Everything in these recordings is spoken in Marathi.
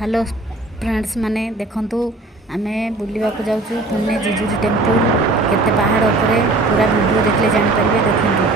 हेलो फ्रेंड्स माने देखंतु आमे बुलिबा को जाउछु पुणे जिजुरी टेम्पल केते पहाड़ ऊपर पूरा वीडियो देखले जान परिबे देखंतु।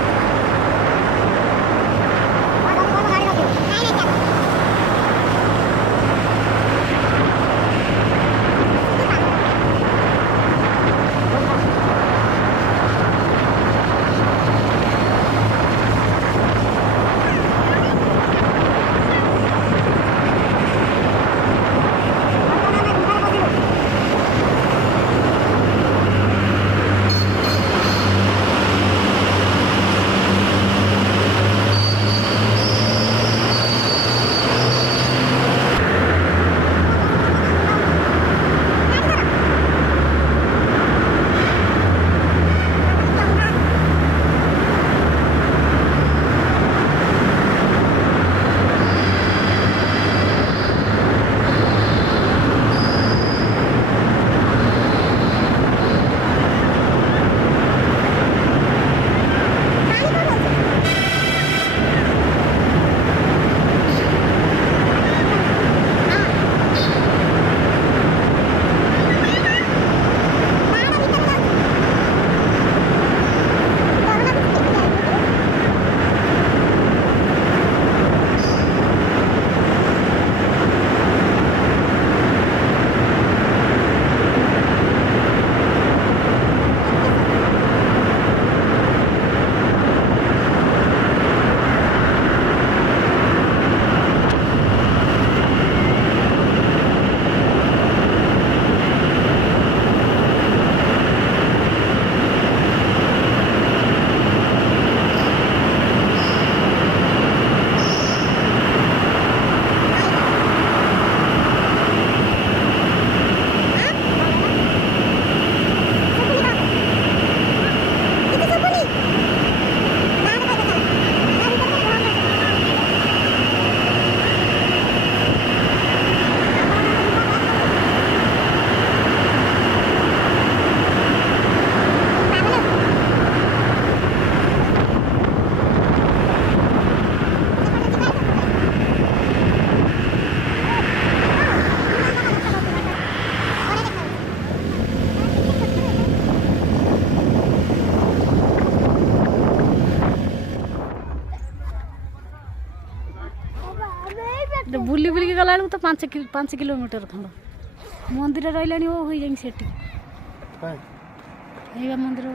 बुली बुलिक गला तो 5 किलोमीटर खंड मंदिर रहा हो जाए सेठी मंदिर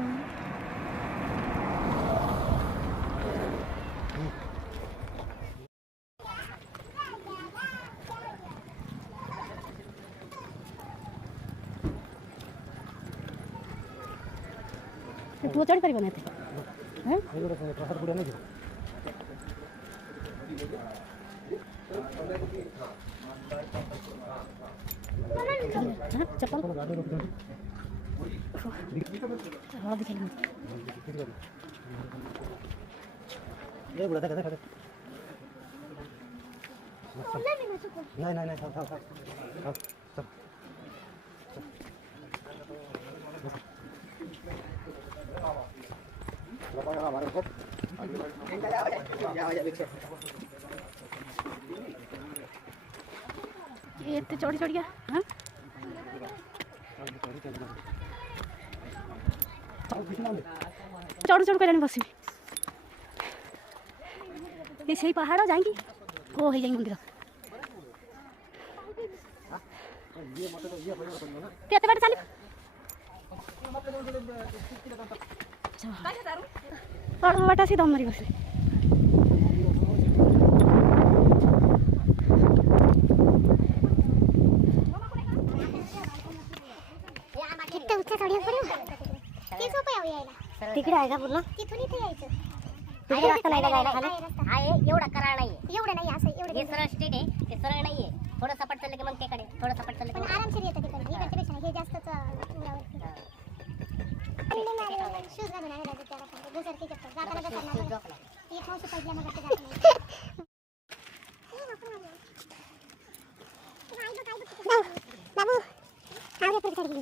पुआ चढ़ी पार ना चप्पल ये चढ़ी चढ़ गया हाँ चढ़ू चढ़ू कर बस से पहाड़ जाएंगी वो हो जाए मंदिर केते बाटे चली बाटा से दम मारी बस तिकडे आहे का पूर्ण तिथून इथे यायचं तिकडे रस्ता नाही जायला खाली आहे एवढा कराळ नाही एवढं नाही असं एवढं हे सरळ स्ट्रीट आहे ते सरळ नाहीये थोडं सपाट चाललं की मग त्याकडे थोडं सपाट चाललं की आरामशीर येतं तिकडे इकडच्या पेक्षा हे जास्तच उंडावर शूज घालून आहे राजू त्याला सांगतो घसरते चप्पल जाताना घसरणार नाही एक मावशी पडल्या मग ते जात नाही बाबू आवरे पर चढ गेली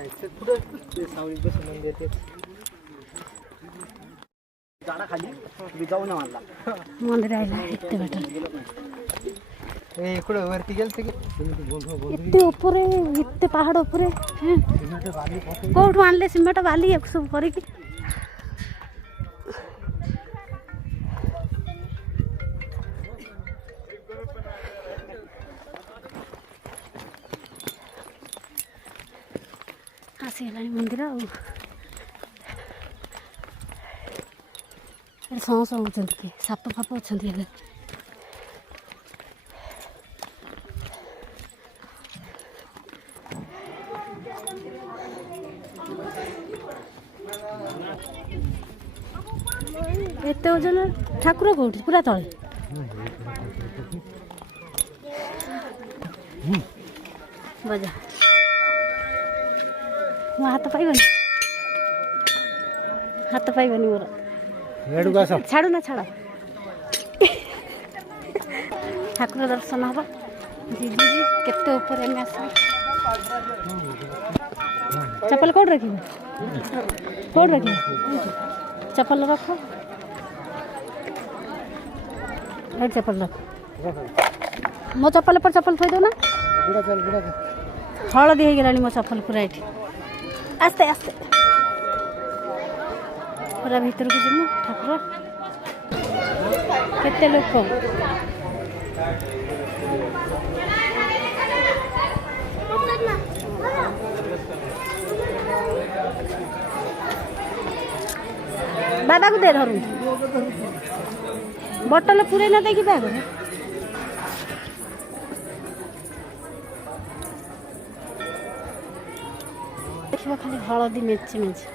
जायचं पुढं ते सावळी बसून मंदिर तेच झाडा खाली मी जाऊ ना मला मंदिर राहिला इतने बेटा ए इकडे वरती गेलते की इतने ऊपर इतने पहाड़ ऊपर कोठ आणले सिमेंट बाली सब करके आसीगला मंदिर सौ सौ साप फाप अच्छा एत ओजन ठाकुर कौट पूरा तले बजा मो हाथ पाइबनी मोर छाड़ू ना छाड़ ठाकुर दर्शन हम दीदी केते ऊपर आस चप्पल कौट रख चप्पल रख चप्पल रख मो चप्पल पर चप्पल थोई दो ना हलदी हो गलानी मो चप्पल पूरा ये आस्ते आस्ते पूरा भीतर को जीमु ठाकुर केते लोक बाबा को दे धरू बोतल पूरे ना देखी बैग देखा खाली हलदी मेचे मेचे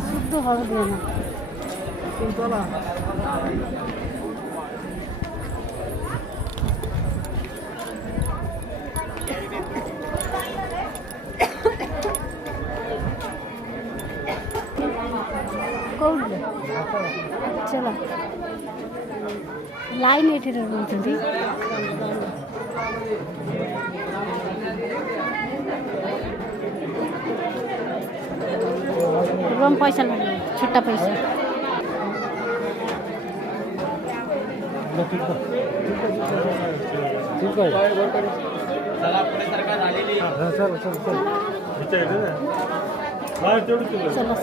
शुद्ध हलदी ना चलो लाइन ये रोटी रूम पैसा लगे छोटा पैसा चलो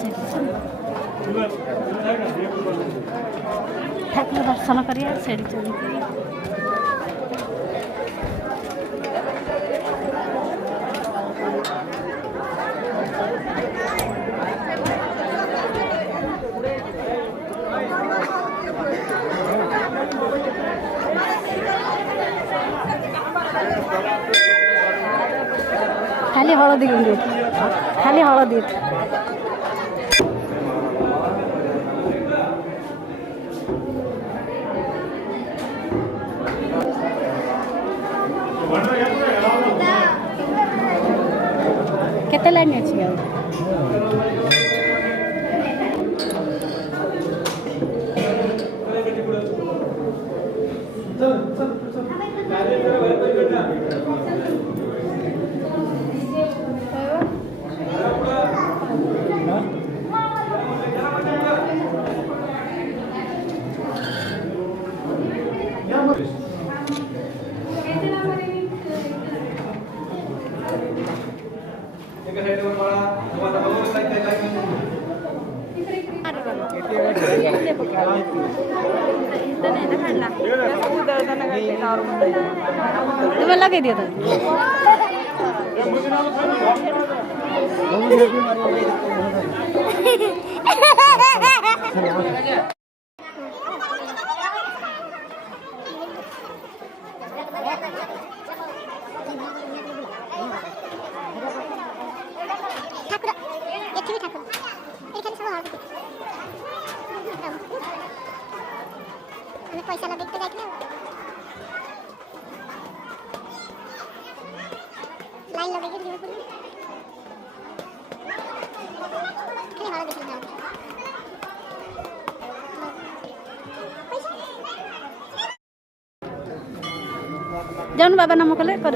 ठाकुर दर्शन करिए सेठी चढ़ी खाली हलदी गुंड खाली हलदी केते लाइन अच्छी तुम्हें लगे दिया था पैसा देखते लाइन लगेगी खाली भाड़ा देखना पैसा जाऊन बाबा नाम कले कर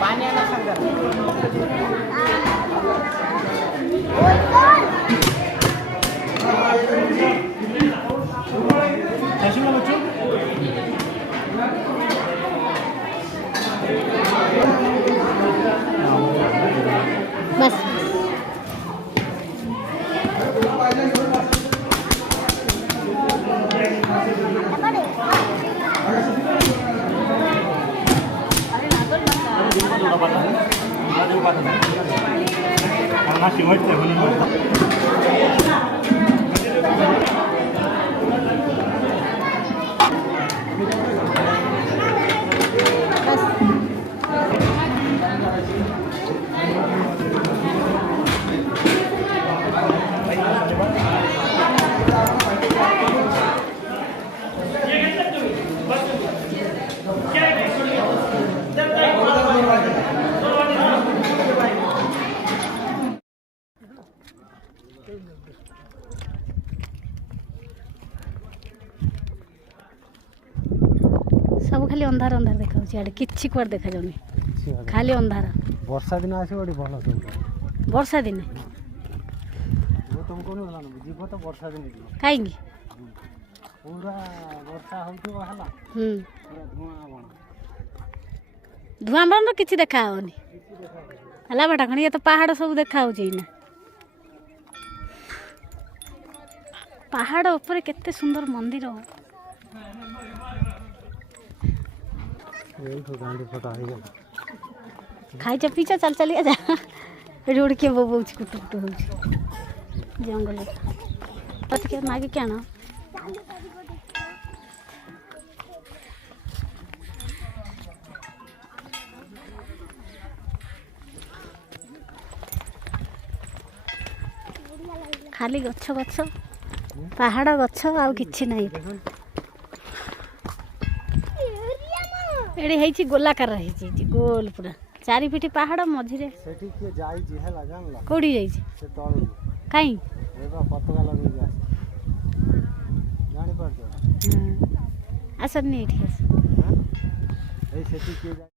पाण्याला सांगा बस सब खाली अंधार अंधार देखा कि कुआड़ देखा जाऊनी खाली अंधार वर्षा दिन आसो भल सब वर्षा दिने तुमको जीव तो वर्षा दिन कहीं पूरा वर्षा हो धुआं बन कि देखा होनी हला बाटा खणी ये तो पहाड़ सब देखा हो पहाड़ ऊपर केते सुंदर मंदिर खाई पीछा चल चलिए जा रोड के बोबो कुटु कुटु हो जंगल पत के मागे क्या ना खाली गछ गछ पहाड़ गछ आउ किछि नहीं एड़ी हेची गोलाकार हेची गोल पूरा चारि पिठी पहाड़ मझिरे सेठी के जाई जे हला जानला कोडी जाईची से तळु काई एबा पतगा लगे जा जानि पड़तो आसन नहीं ठीक है ए सेठी के